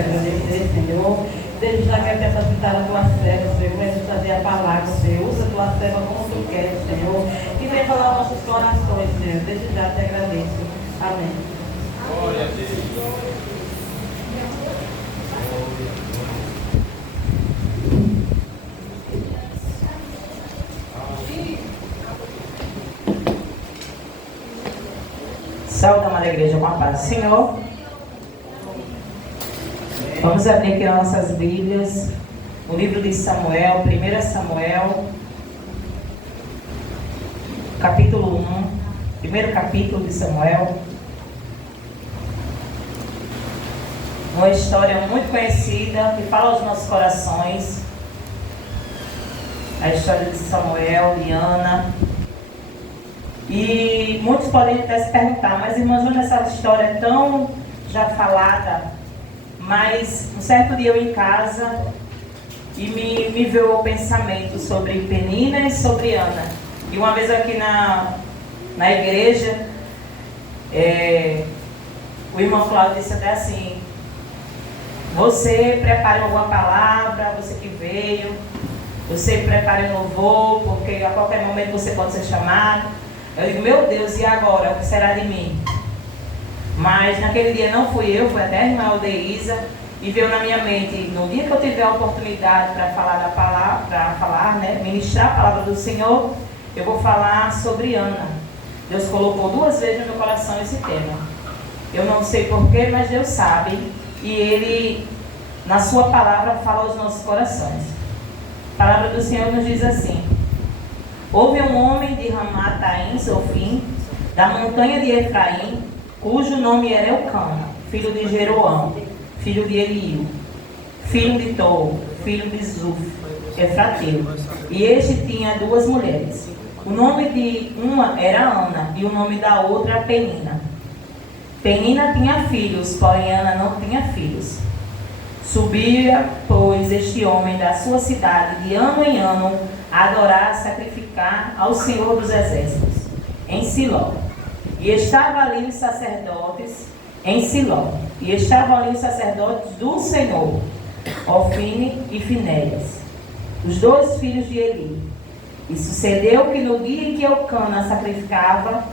agradecer, Senhor. Desde já quero te facilitar a tua serva, Senhor, para nos trazer a palavra, Senhor. Usa a tua serva como tu queres, Senhor. E vem falar aos nossos corações, Senhor. Desde já te agradeço. Amém. Glória a Deus. Saúde, amada igreja, com a paz do Senhor. Vamos abrir aqui as nossas Bíblias, o livro de Samuel, 1 Samuel, capítulo 1, primeiro capítulo de Samuel. Uma história muito conhecida, que fala aos nossos corações. A história de Samuel, de Ana. E muitos podem até se perguntar, mas irmã Júlia, essa história é tão já falada, mas um certo dia eu em casa e me veio o pensamento sobre Penina e sobre Ana. E uma vez aqui na igreja, o irmão Flávio disse até assim: você prepare alguma palavra, você que veio, você prepare um louvor, porque a qualquer momento você pode ser chamado. Eu digo, meu Deus, e agora? O que será de mim? Mas naquele dia não fui eu, foi até a irmã Aldeísa, e veio na minha mente, no dia que eu tiver a oportunidade para falar da palavra, ministrar a palavra do Senhor, eu vou falar sobre Ana. Deus colocou 2 vezes no meu coração esse tema. Eu não sei porquê, mas Deus sabe, e Ele, na sua palavra, fala aos nossos corações. A palavra do Senhor nos diz assim: houve um homem de Ramataim, Zofim, da montanha de Efraim, cujo nome era Elcana, filho de Jeroão, filho de Eliú, filho de Tou, filho de Zuf, Efrateu. E este tinha 2 mulheres. O nome de uma era Ana, e o nome da outra Penina. Penina tinha filhos, porém Ana não tinha filhos. Subia, pois, este homem da sua cidade de ano em ano a adorar, a sacrificar ao Senhor dos Exércitos, em Siló. E estavam ali os sacerdotes em Siló. E estavam ali os sacerdotes do Senhor, Ofine e Finéias, os 2 filhos de Eli. E sucedeu que no dia em que Elcana sacrificava,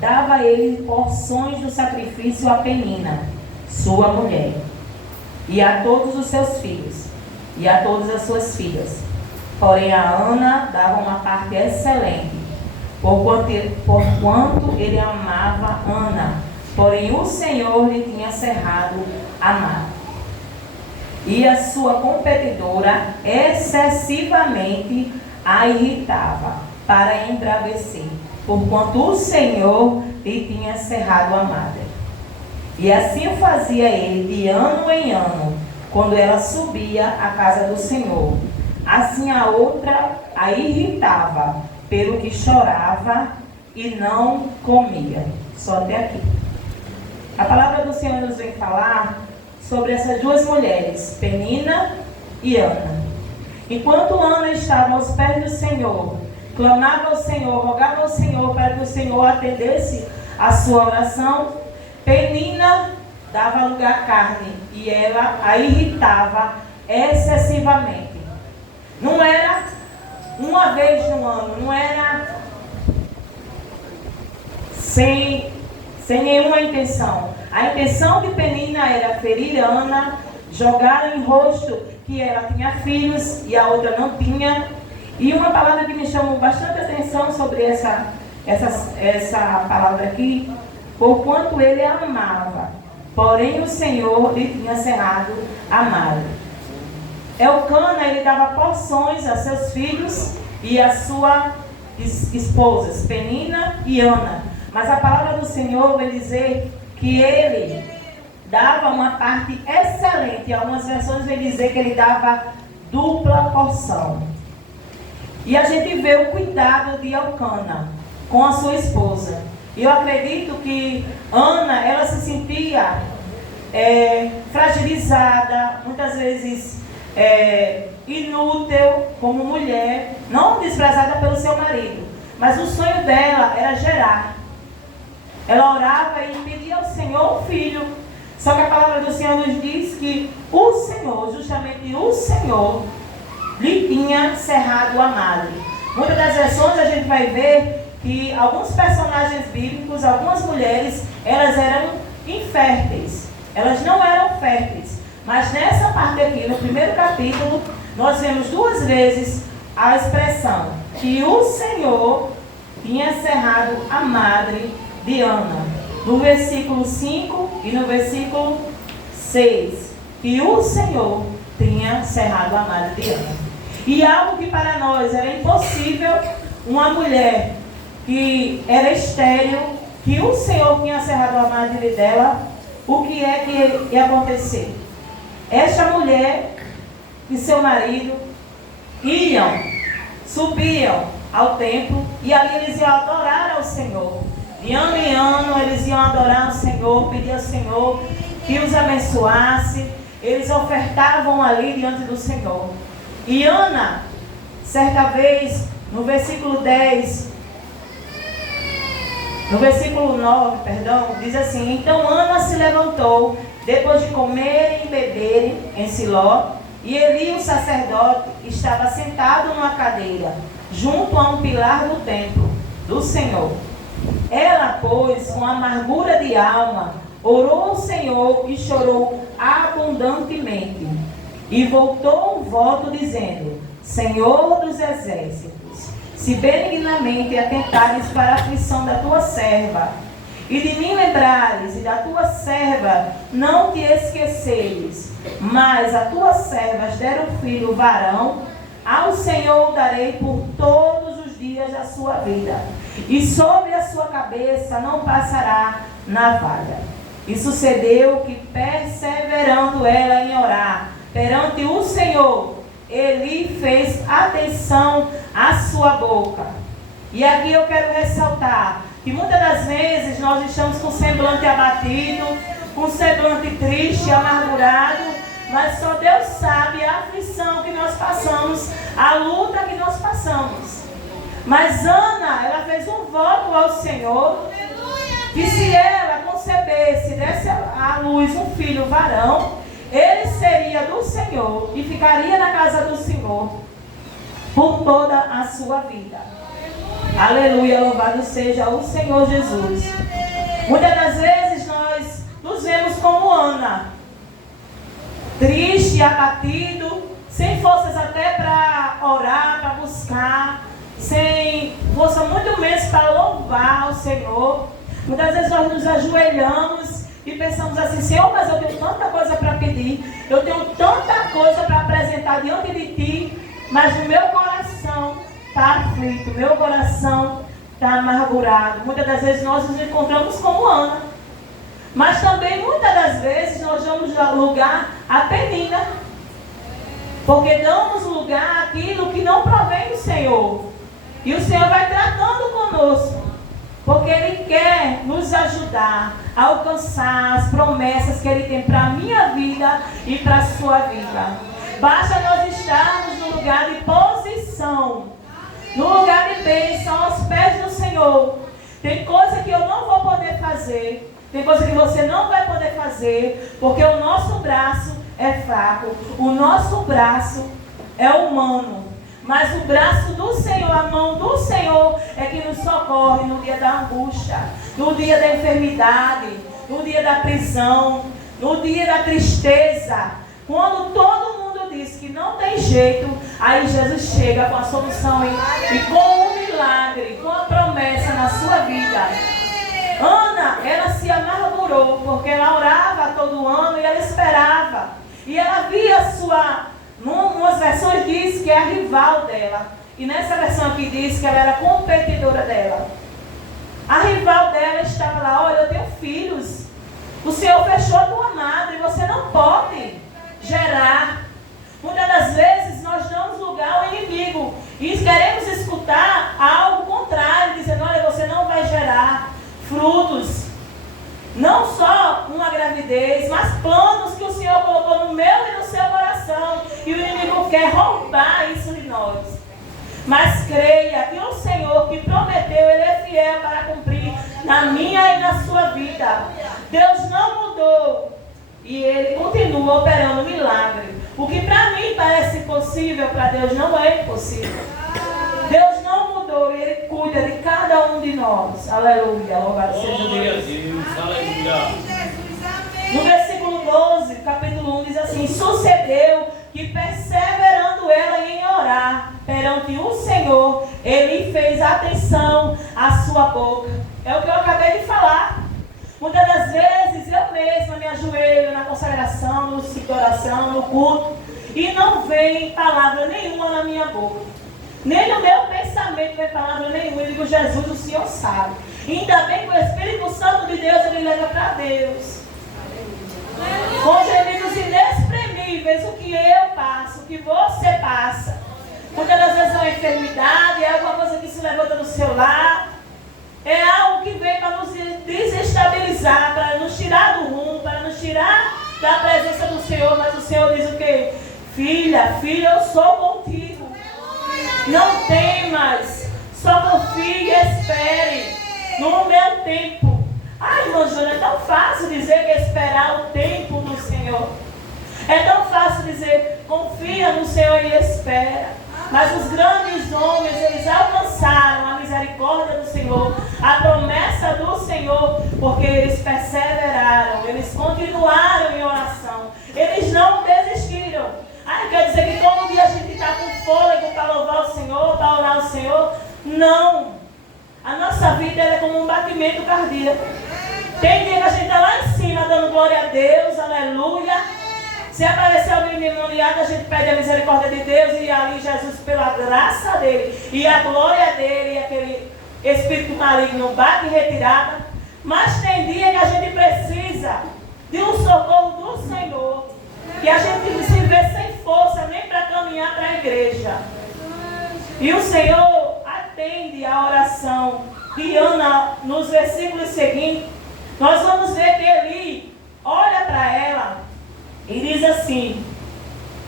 dava ele porções do sacrifício a Penina, sua mulher, e a todos os seus filhos, e a todas as suas filhas. Porém a Ana dava uma parte excelente, porquanto ele amava Ana, porém o Senhor lhe tinha cerrado a mão. E a sua competidora excessivamente a irritava para embravecer, porquanto o Senhor lhe tinha cerrado a madre. E assim o fazia ele de ano em ano, quando ela subia à casa do Senhor. Assim a outra a irritava, pelo que chorava e não comia. Só até aqui. A palavra do Senhor nos vem falar sobre essas 2 mulheres, Penina e Ana. Enquanto Ana estava aos pés do Senhor, clamava ao Senhor, rogava ao Senhor para que o Senhor atendesse a sua oração, Penina dava lugar à carne e ela a irritava excessivamente. Não era uma vez no ano, não era sem nenhuma intenção. A intenção de Penina era ferir Ana, jogar em rosto que ela tinha filhos e a outra não tinha. E uma palavra que me chamou bastante atenção sobre essa palavra aqui, porquanto ele a amava, porém o Senhor lhe tinha cerrado a madre. Elcana, ele dava porções a seus filhos e a suas esposas, Penina e Ana. Mas a palavra do Senhor vai dizer que ele dava uma parte excelente. Em algumas versões vai dizer que ele dava dupla porção. E a gente vê o cuidado de Elcana com a sua esposa. E eu acredito que Ana, ela se sentia fragilizada, muitas vezes inútil como mulher, não desprezada pelo seu marido, mas o sonho dela era gerar. Ela orava e pedia ao Senhor um filho. Só que a palavra do Senhor nos diz que o Senhor, justamente o Senhor, lhe tinha cerrado a madre. Muitas das versões a gente vai ver que alguns personagens bíblicos, algumas mulheres, elas eram inférteis. Elas não eram férteis. Mas nessa parte aqui, no primeiro capítulo, nós vemos 2 vezes a expressão que o Senhor tinha cerrado a madre de Ana. No versículo 5 e no versículo 6. Que o Senhor tinha cerrado a madre de Ana. E algo que para nós era impossível, uma mulher que era estéril, que o Senhor tinha cerrado a madre dela, o que é que ia acontecer? Esta mulher e seu marido subiam ao templo e ali eles iam adorar ao Senhor. De ano em ano eles iam adorar ao Senhor, pedir ao Senhor que os abençoasse. Eles ofertavam ali diante do Senhor. E Ana, certa vez, no versículo 9, diz assim: então Ana se levantou, depois de comerem e beberem em Siló, e Eli, o sacerdote, estava sentado numa cadeira, junto a um pilar do templo do Senhor. Ela, pois, com amargura de alma, orou ao Senhor e chorou abundantemente. E voltou um voto dizendo: Senhor dos exércitos, se benignamente atentares para a aflição da tua serva, e de mim lembrares, e da tua serva não te esqueceres, mas a tua servas deram filho varão, ao Senhor o darei por todos os dias da sua vida, e sobre a sua cabeça não passará navalha. E sucedeu que, perseverando ela em orar perante o Senhor, Eli fez atenção à sua boca. E aqui eu quero ressaltar que muitas das vezes nós estamos com o semblante abatido, com o semblante triste, amargurado, mas só Deus sabe a aflição que nós passamos, a luta que nós passamos. Mas Ana, ela fez um voto ao Senhor, que se ela concebesse, desse à luz um filho varão, ele seria do Senhor e ficaria na casa do Senhor por toda a sua vida. Aleluia, louvado seja o Senhor Jesus. Muitas das vezes nós nos vemos como Ana, triste, abatido, sem forças até para orar, para buscar, sem força muito menos para louvar o Senhor. Muitas vezes nós nos ajoelhamos e pensamos assim: Senhor, mas eu tenho tanta coisa para pedir, eu tenho tanta coisa para apresentar diante de Ti, mas o meu coração está aflito, meu coração está amargurado. Muitas das vezes nós nos encontramos como Ana, mas também muitas das vezes nós damos lugar à Penina, porque damos lugar àquilo que não provém do Senhor. E o Senhor vai tratando conosco, porque Ele quer nos ajudar a alcançar as promessas que Ele tem para a minha vida e para a sua vida. Basta nós estarmos no lugar de posição, no lugar de bênção, aos pés do Senhor. Tem coisa que eu não vou poder fazer, tem coisa que você não vai poder fazer, porque o nosso braço é fraco, o nosso braço é humano. Mas o braço do Senhor, a mão do Senhor é que nos socorre no dia da angústia, no dia da enfermidade, no dia da prisão, no dia da tristeza. Quando todo mundo diz que não tem jeito, aí Jesus chega com a solução e com um milagre, com a promessa na sua vida. Ana, ela se amargurou, porque ela orava todo ano e ela esperava. E ela via a sua... Umas versões diz que é a rival dela. E nessa versão aqui diz que ela era competidora dela. A rival dela estava lá: olha, eu tenho filhos. O Senhor fechou a tua madre, você não pode gerar. Muitas das vezes nós damos lugar ao inimigo e queremos escutar algo contrário, dizendo: olha, você não vai gerar frutos. Não só uma gravidez, mas planos que o Senhor colocou no meu e no seu coração. E o inimigo quer roubar isso de nós. Mas creia que o Senhor que prometeu, Ele é fiel para cumprir na minha e na sua vida. Deus não mudou. e Ele continua operando milagre. O que para mim parece impossível, para Deus não é impossível. Deus não mudou e Ele cuida de cada um de nós. Aleluia, louvado seja Deus. No versículo 12, capítulo 1, diz assim: sucedeu que, perseverando ela em orar perante o Senhor, Ele fez atenção à sua boca. É o que eu acabei de falar. Muitas das vezes eu mesma me ajoelho na consagração, no ciclo de oração, no culto, e não vem palavra nenhuma na minha boca. Nem no meu pensamento vem palavra nenhuma. Eu digo: Jesus, o Senhor sabe. Ainda bem que o Espírito Santo de Deus Ele leva para Deus. Com gemidos inexprimíveis, o que eu passo, o que você passa. Muitas das vezes é uma enfermidade, é alguma coisa que se levanta no seu lar. É algo que vem para nos desestabilizar, para nos tirar do rumo, para nos tirar da presença do Senhor. Mas o Senhor diz o quê? Filha, eu sou contigo. Não temas, só confie e espere no meu tempo. Ai, irmão Júnior, é tão fácil dizer que esperar o tempo do Senhor. É tão fácil dizer, confia no Senhor e espera. Mas os grandes homens, eles alcançaram a misericórdia do Senhor, a promessa do Senhor, porque eles perseveraram, eles continuaram em oração, eles não desistiram. Quer dizer que todo dia a gente está com fôlego para louvar o Senhor, para orar o Senhor? Não. A nossa vida é como um batimento cardíaco. Tem dia que a gente está lá em cima dando glória a Deus, aleluia. Se aparecer alguém endemoniado, a gente pede a misericórdia de Deus e ali Jesus, pela graça dele e a glória dele, e aquele espírito maligno bate em retirada. Mas tem dia que a gente precisa de um socorro do Senhor, que a gente se vê sem força nem para caminhar para a igreja. E o Senhor atende a oração de Ana nos versículos seguintes. Nós vamos ver que Eli olha para ela e diz assim: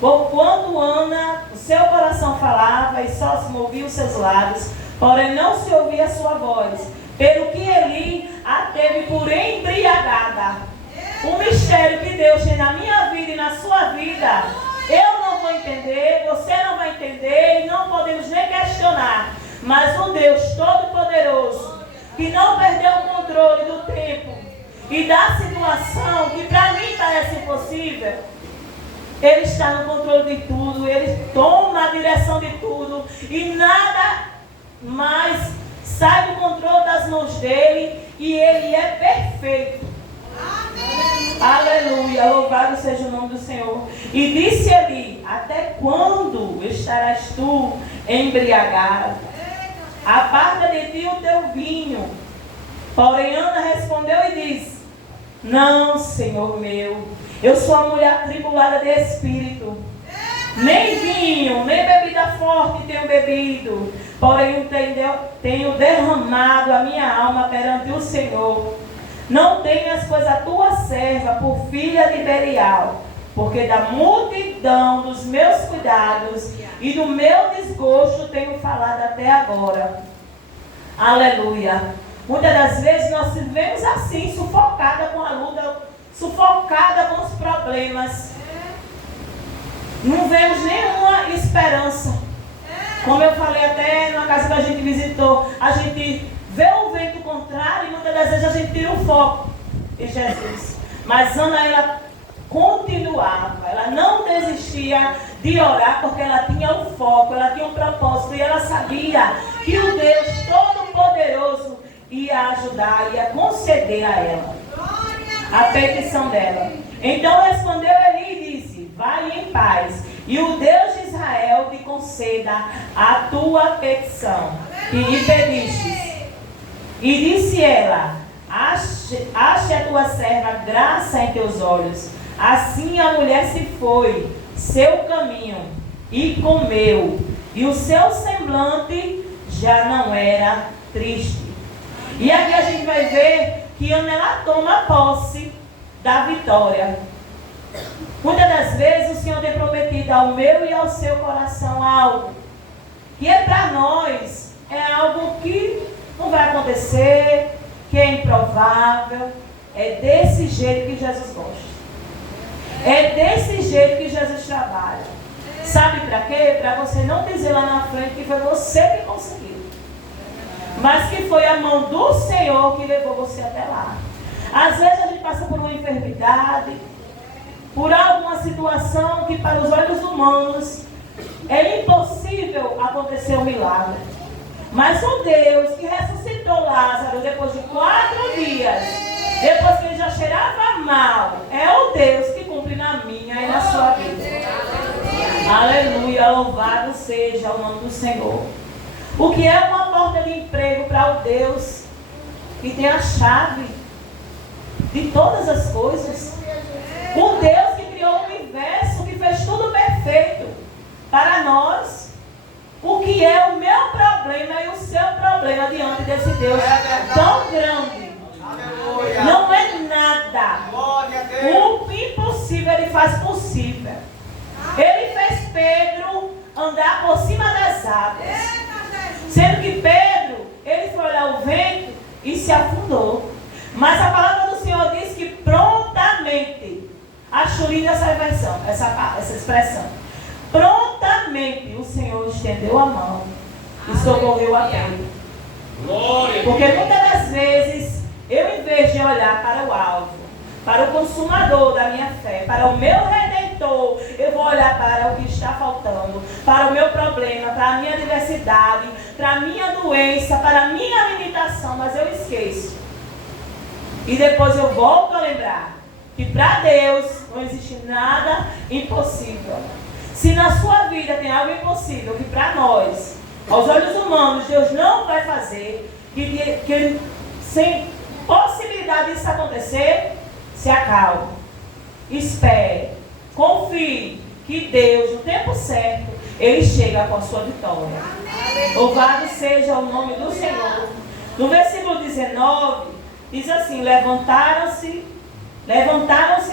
porquanto Ana, o seu coração falava e só se movia os seus lábios, porém não se ouvia a sua voz, pelo que Eli a teve por embriagada. Um mistério que Deus tem na minha vida e na sua vida, eu não vou entender, você não vai entender, e não podemos nem questionar. Mas o Deus Todo-Poderoso, que não perdeu o controle do tempo e da situação, que para mim parece impossível, Ele está no controle de tudo, Ele toma a direção de tudo, e nada mais sai do controle das mãos dEle, e Ele é perfeito. Amém. Aleluia, louvado seja o nome do Senhor. E disse Eli: até quando estarás tu embriagado? Aparta de ti o teu vinho. Porém Ana respondeu e disse: não, Senhor meu, eu sou uma mulher atribulada de espírito. Nem vinho, nem bebida forte tenho bebido. Porém tenho derramado a minha alma perante o Senhor. Não tenhas, pois, a tua serva por filha de Belial, porque da multidão dos meus cuidados e do meu desgosto tenho falado até agora. Aleluia. Muitas das vezes nós vivemos assim, sufocada com a luta, sufocada com os problemas. Não vemos nenhuma esperança. Como eu falei até na casa que a gente visitou, a gente vê o vento contrário e muitas das vezes a gente tira o foco em Jesus. Mas Ana, ela continuava, ela não desistia de orar, porque ela tinha um foco, ela tinha um propósito, e ela sabia que o Deus Todo-Poderoso ia ajudar, ia conceder a ela a petição dela. Então respondeu Eli e disse: vai em paz, e o Deus de Israel te conceda a tua petição que lhe pedistes. E disse ela: ache a tua serva graça em teus olhos. Assim a mulher se foi seu caminho e comeu, e o seu semblante já não era triste. E aqui a gente vai ver que Ana, ela toma posse da vitória. Muitas das vezes o Senhor tem prometido ao meu e ao seu coração algo que é para nós, é algo que não vai acontecer, que é improvável. É desse jeito que Jesus gosta. É desse jeito que Jesus trabalha. Sabe para quê? Para você não dizer lá na frente que foi você que conseguiu, mas que foi a mão do Senhor que levou você até lá. Às vezes a gente passa por uma enfermidade, por alguma situação que para os olhos humanos é impossível acontecer um milagre. Mas o Deus que ressuscitou Lázaro depois de 4 dias, depois que ele já cheirava mal, é o Deus que cumpre na minha e na sua vida. Aleluia, louvado seja o nome do Senhor. O que é uma porta de emprego para o Deus que tem a chave de todas as coisas? O Deus que criou o universo, que fez tudo perfeito para nós. O que é o meu problema e o seu problema diante desse Deus tão grande? Não é nada. O impossível ele faz possível. Ele fez Pedro andar por cima das águas, sendo que Pedro, ele foi olhar o vento e se afundou. Mas a palavra do Senhor diz que prontamente, acho linda essa versão, essa expressão, prontamente o Senhor estendeu a mão e socorreu a Pedro. Porque muitas das vezes, eu em vez de olhar para o alvo, para o consumador da minha fé, para o meu Redentor, eu vou olhar para o que está faltando, para o meu problema, para a minha adversidade, para a minha doença, para a minha limitação, mas eu esqueço. E depois eu volto a lembrar que para Deus não existe nada impossível. Se na sua vida tem algo impossível, que para nós, aos olhos humanos, Deus não vai fazer, que sem possibilidade disso acontecer, se acalme, espere, confie que Deus, no tempo certo, Ele chega com a sua vitória. Louvado seja o nome do Senhor. No versículo 19, diz assim: levantaram-se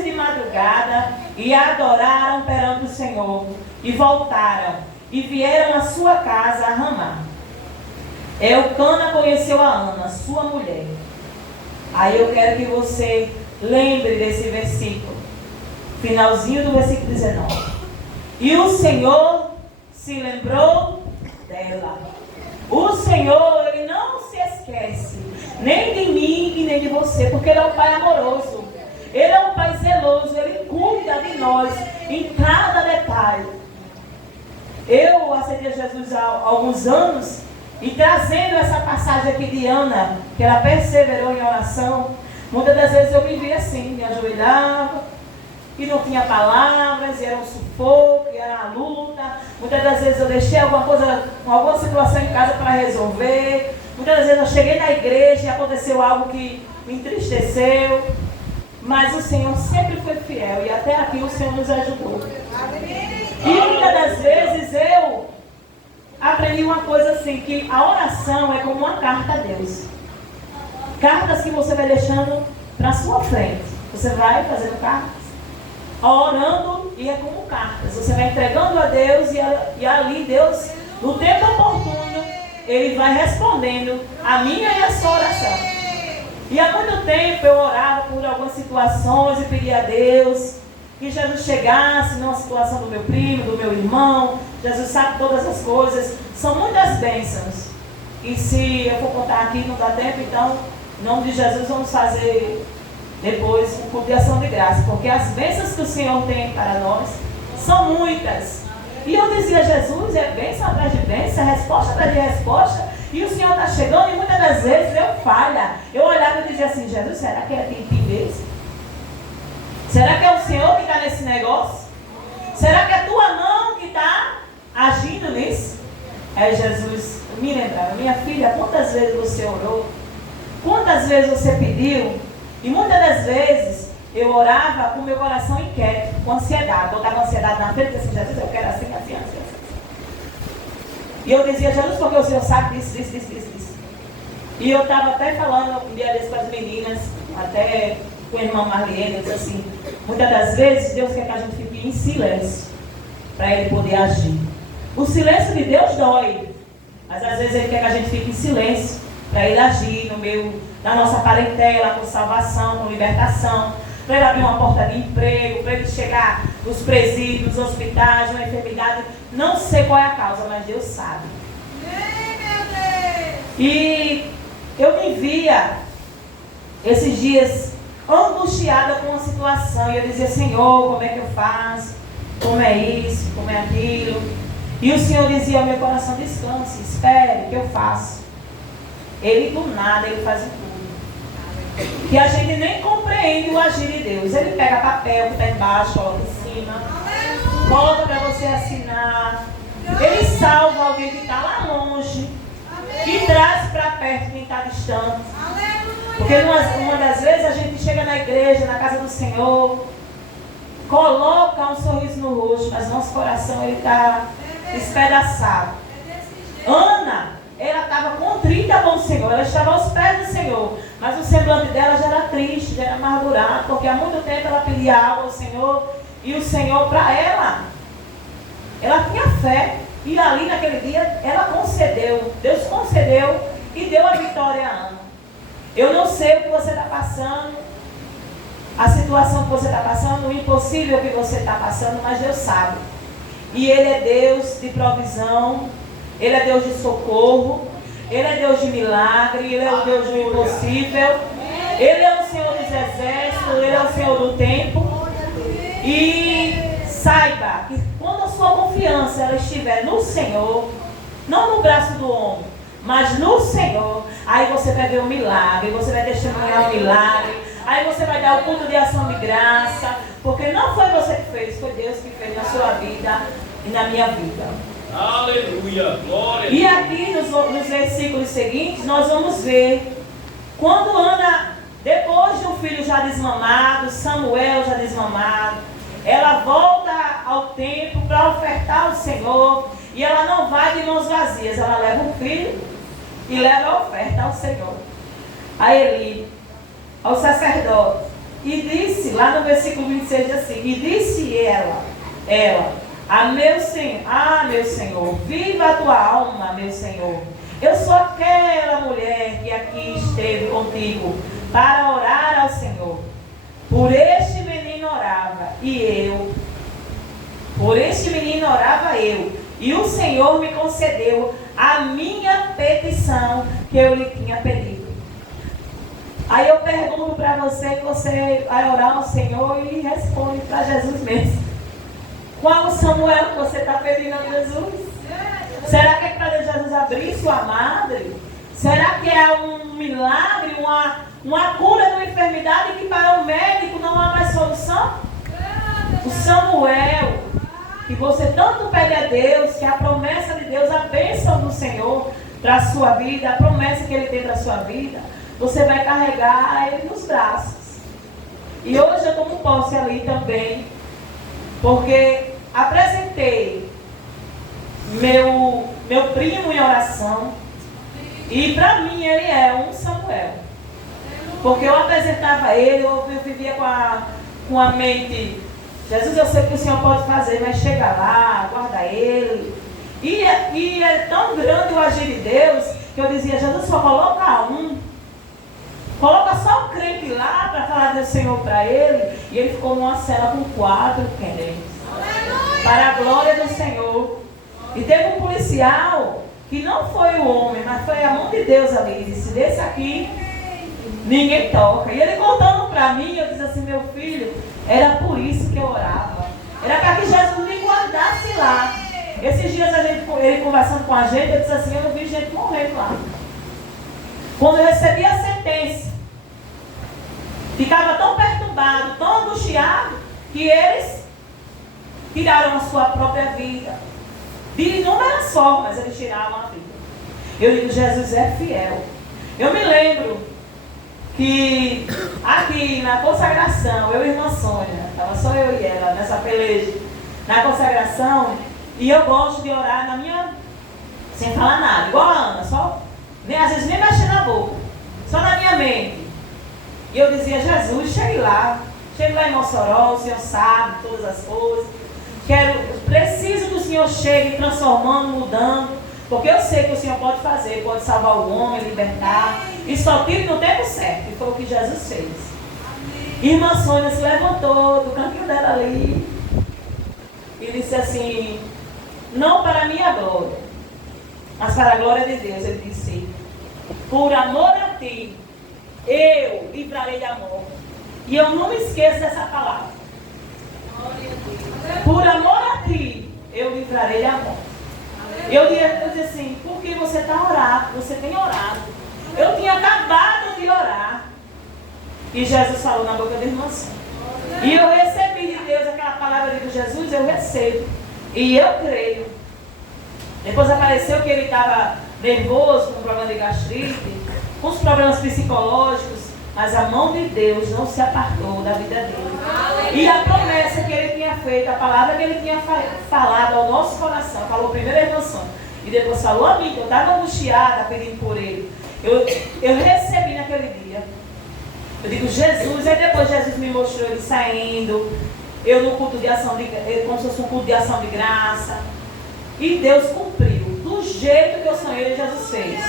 de madrugada e adoraram perante o Senhor, e voltaram, e vieram à sua casa a Ramá. Elcana conheceu a Ana, sua mulher. Aí eu quero que você lembre desse versículo, finalzinho do versículo 19. E o Senhor se lembrou dela. O Senhor, Ele não se esquece nem de mim e nem de você, porque Ele é um Pai amoroso. Ele é um Pai zeloso, Ele cuida de nós em cada detalhe. Eu aceitei Jesus há alguns anos, e trazendo essa passagem aqui de Ana, que ela perseverou em oração, muitas das vezes eu me via assim, me ajoelhava, e não tinha palavras, e era um sufoco, e era uma luta. Muitas das vezes eu deixei alguma situação em casa para resolver. Muitas das vezes eu cheguei na igreja e aconteceu algo que me entristeceu. Mas o Senhor sempre foi fiel, e até aqui o Senhor nos ajudou. E muitas das vezes eu aprendi uma coisa assim, que a oração é como uma carta a Deus. Cartas que você vai deixando para sua frente. Você vai fazendo cartas, orando, e é como cartas. Você vai entregando a Deus, e ali Deus, no tempo oportuno, Ele vai respondendo a minha e a sua oração. E há muito tempo eu orava por algumas situações e pedia a Deus que Jesus chegasse numa situação do meu primo, do meu irmão. Jesus sabe todas as coisas. São muitas bênçãos. E se eu for contar aqui não dá tempo, então, em nome de Jesus, vamos fazer depois um culto de ação de graça. Porque as bênçãos que o Senhor tem para nós são muitas. E eu dizia: Jesus, é bênção atrás de bênção, é resposta atrás de resposta. E o Senhor está chegando, e muitas das vezes eu falha. Eu olhava e dizia assim: Jesus, será que é tempinho desse? Será que é o Senhor que está nesse negócio? Será que é a tua mão que está agindo nisso? Aí Jesus me lembrava: minha filha, quantas vezes você orou? Quantas vezes você pediu? E muitas das vezes eu orava com meu coração inquieto, com ansiedade. Botava ansiedade na frente e disse: Jesus, eu quero assim, assim, assim, assim. E eu dizia: Jesus, porque o Senhor sabe disso, disso, disso, disso, disso. E eu estava até falando um dia desses com as meninas, até com a irmã Marlene, eu disse assim: muitas das vezes Deus quer que a gente fique em silêncio, para Ele poder agir. O silêncio de Deus dói, mas às vezes Ele quer que a gente fique em silêncio, para Ele agir no meio da nossa parentela, com salvação, com libertação. para ele abrir uma porta de emprego, para ele chegar nos presídios, nos hospitais, uma enfermidade. Não sei qual é a causa, mas Deus sabe. E eu me via esses dias angustiada com uma situação. E eu dizia, Senhor, como é que eu faço? Como é isso? Como é aquilo? E o Senhor dizia ao meu coração, descanse, espere, que eu faço. Ele do nada, ele faz tudo. Que a gente nem compreende o agir de Deus. Ele pega papel que está embaixo, coloca em cima, coloca para você assinar. Ele salva alguém que está lá longe e traz para perto quem está distante. Porque uma das vezes a gente chega na igreja, na casa do Senhor, coloca um sorriso no rosto, mas nosso coração ele está despedaçado. Ana, ela estava contrita com o Senhor, ela estava aos pés do Senhor, mas o semblante dela já era triste, já era amargurado, porque há muito tempo ela pedia algo ao Senhor, e o Senhor para ela tinha fé, e ali naquele dia ela concedeu, Deus concedeu e deu a vitória a Ana. Eu não sei o que você está passando, a situação que você está passando, o impossível que você está passando, mas Deus sabe. E Ele é Deus de provisão, Ele é Deus de socorro, Ele é Deus de milagre, Ele é o Deus do impossível, Ele é o Senhor dos exércitos, Ele é o Senhor do tempo. E saiba que quando a sua confiança ela estiver no Senhor, não no braço do homem, mas no Senhor, aí você vai ver um milagre, você vai testemunhar um milagre, aí você vai dar o culto de ação de graça, porque não foi você que fez, foi Deus que fez na sua vida e na minha vida. Aleluia, glória. E aqui nos versículos seguintes, nós vamos ver quando Ana, depois de um filho já desmamado, Samuel já desmamado, ela volta ao templo para ofertar ao Senhor, e ela não vai de mãos vazias, ela leva um filho e leva a oferta ao Senhor, a Eli, ao sacerdote. E disse, lá no versículo 26 assim, e disse ela, meu Senhor, viva a tua alma, meu Senhor. Eu sou aquela mulher que aqui esteve contigo para orar ao Senhor. Por este menino orava eu, e o Senhor me concedeu a minha petição que eu lhe tinha pedido. Aí eu pergunto para você, que você vai orar ao Senhor e responde para Jesus mesmo. Qual o Samuel que você está pedindo a Jesus? Será que é para Jesus abrir sua madre? Será que é um milagre, uma cura de uma enfermidade que para o médico não há mais solução? O Samuel, que você tanto pede a Deus, que a promessa de Deus, a bênção do Senhor para a sua vida, a promessa que Ele tem para a sua vida, você vai carregar Ele nos braços. E hoje eu tomo posse ali também, porque apresentei meu primo em oração, e para mim ele é um Samuel, porque eu apresentava ele, eu vivia com a mente, Jesus, eu sei que o Senhor pode fazer, mas chega lá, guarda ele. E é tão grande o agir de Deus, que eu dizia, Jesus, só coloca coloca só o crente lá para falar do Senhor para ele. E ele ficou numa cela com 4 crentes, para a glória do Senhor. E teve um policial que não foi o homem, mas foi a mão de Deus ali. Ele disse, desse aqui ninguém toca. E ele contando para mim, eu disse assim, meu filho, era por isso que eu orava. Era para que Jesus me guardasse lá. Esses dias ele conversando com a gente, eu disse assim, eu vi gente morrendo lá. Quando eu recebi a sentença, ficava tão perturbado, tão angustiado, que eles tiraram a sua própria vida. De inúmeras formas eles tiraram a vida. Eu digo, Jesus é fiel. Eu me lembro que aqui na consagração, eu e a irmã Sônia, estava só eu e ela nessa peleja, na consagração, e eu gosto de orar sem falar nada, igual a Ana, às vezes nem mexer na boca, só na minha mente. E eu dizia, Jesus, chegue lá em Mossoró, o Senhor sabe todas as coisas, preciso que o Senhor chegue transformando, mudando, porque eu sei que o Senhor pode fazer, pode salvar o homem, libertar, e só tire no tempo certo, e foi o que Jesus fez. Irmã Sônia se levantou do cantinho dela ali e disse assim, não para a minha glória, mas para a glória de Deus. Ele disse, por amor a ti, eu livrarei da morte. E eu não me esqueço dessa palavra. Por amor a ti, eu livrarei da morte. Eu disse assim, porque você está orando, você tem orado. Eu tinha acabado de orar. E Jesus falou na boca da irmã Sônia. E eu recebi de Deus aquela palavra de Jesus, eu recebo. E eu creio. Depois apareceu que ele estava nervoso, com problema de gastrite, com os problemas psicológicos, mas a mão de Deus não se apartou da vida dele. E a promessa que ele tinha feito, a palavra que ele tinha falado ao nosso coração, falou primeiro a irmã Sônia, e depois falou a mim, que eu estava angustiada pedindo por ele. Eu recebi naquele dia. Eu digo, Jesus, aí depois Jesus me mostrou ele saindo, eu no culto de ação de como se fosse um culto de ação de graça. E Deus cumpriu, do jeito que eu sonhei, Jesus fez.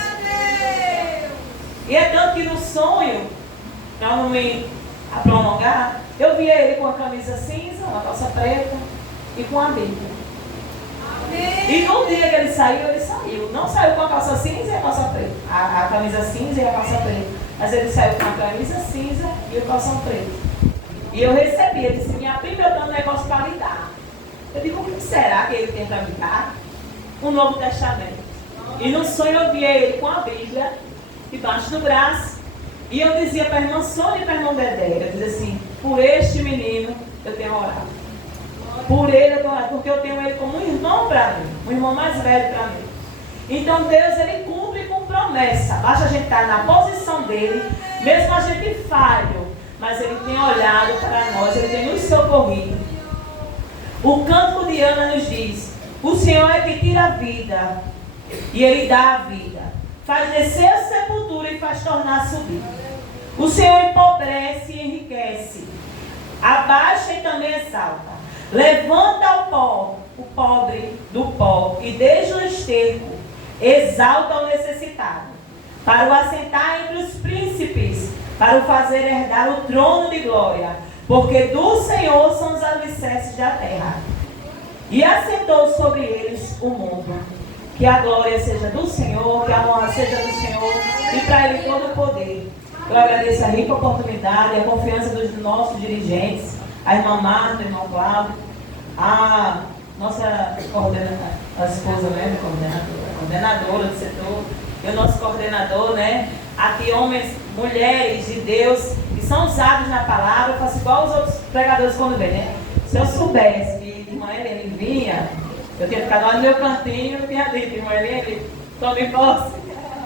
E é tanto que no sonho, para não me prolongar, eu via ele com a camisa cinza, uma calça preta e com a Bíblia. E no dia que ele saiu, não saiu com a calça cinza e a calça preta, a camisa cinza e a calça preta, mas ele saiu com a camisa cinza e o calção preto. E eu recebi, ele disse, minha prima, eu tenho um negócio para lhe dar. Eu digo, o que será que ele tem para me dar? O Novo Testamento. E no sonho eu via ele com a Bíblia debaixo do braço. E eu dizia para a irmã Sônia e para a irmã Dedé, eu dizia assim, por este menino eu tenho orado. Por ele eu tenho orado, porque eu tenho ele como um irmão para mim, um irmão mais velho para mim. Então Deus, ele cumpre com promessa. Basta a gente estar na posição dele, mesmo a gente falho, mas ele tem olhado para nós, ele tem nos socorrido. O Cântico de Ana nos diz, o Senhor é que tira a vida, e ele dá a vida. Faz descer a sepultura e faz tornar subir. O Senhor empobrece e enriquece, abaixa e também exalta. Levanta o pobre do pó, e desde o esterco exalta o necessitado, para o assentar entre os príncipes, para o fazer herdar o trono de glória, porque do Senhor são os alicerces da terra. E assentou sobre eles o mundo. Que a glória seja do Senhor, que a honra seja do Senhor, e para Ele todo o poder. Eu agradeço a rica oportunidade e a confiança dos nossos dirigentes, a irmã Marta, o irmão Cláudio, a nossa coordenadora, a esposa, né, coordenadora do setor, e o nosso coordenador, né, aqui homens, mulheres de Deus, que são usados na palavra. Eu faço igual os outros pregadores quando vêm, né? Se eu soubesse que irmã Helene vinha, eu tinha ficado lá no meu cantinho, eu tinha dito, irmã Helene, tome posse.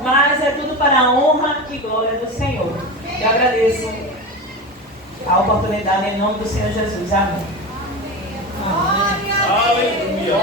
Mas é tudo para a honra e glória do Senhor. Eu agradeço a oportunidade em nome do Senhor Jesus. Amém. Aleluia.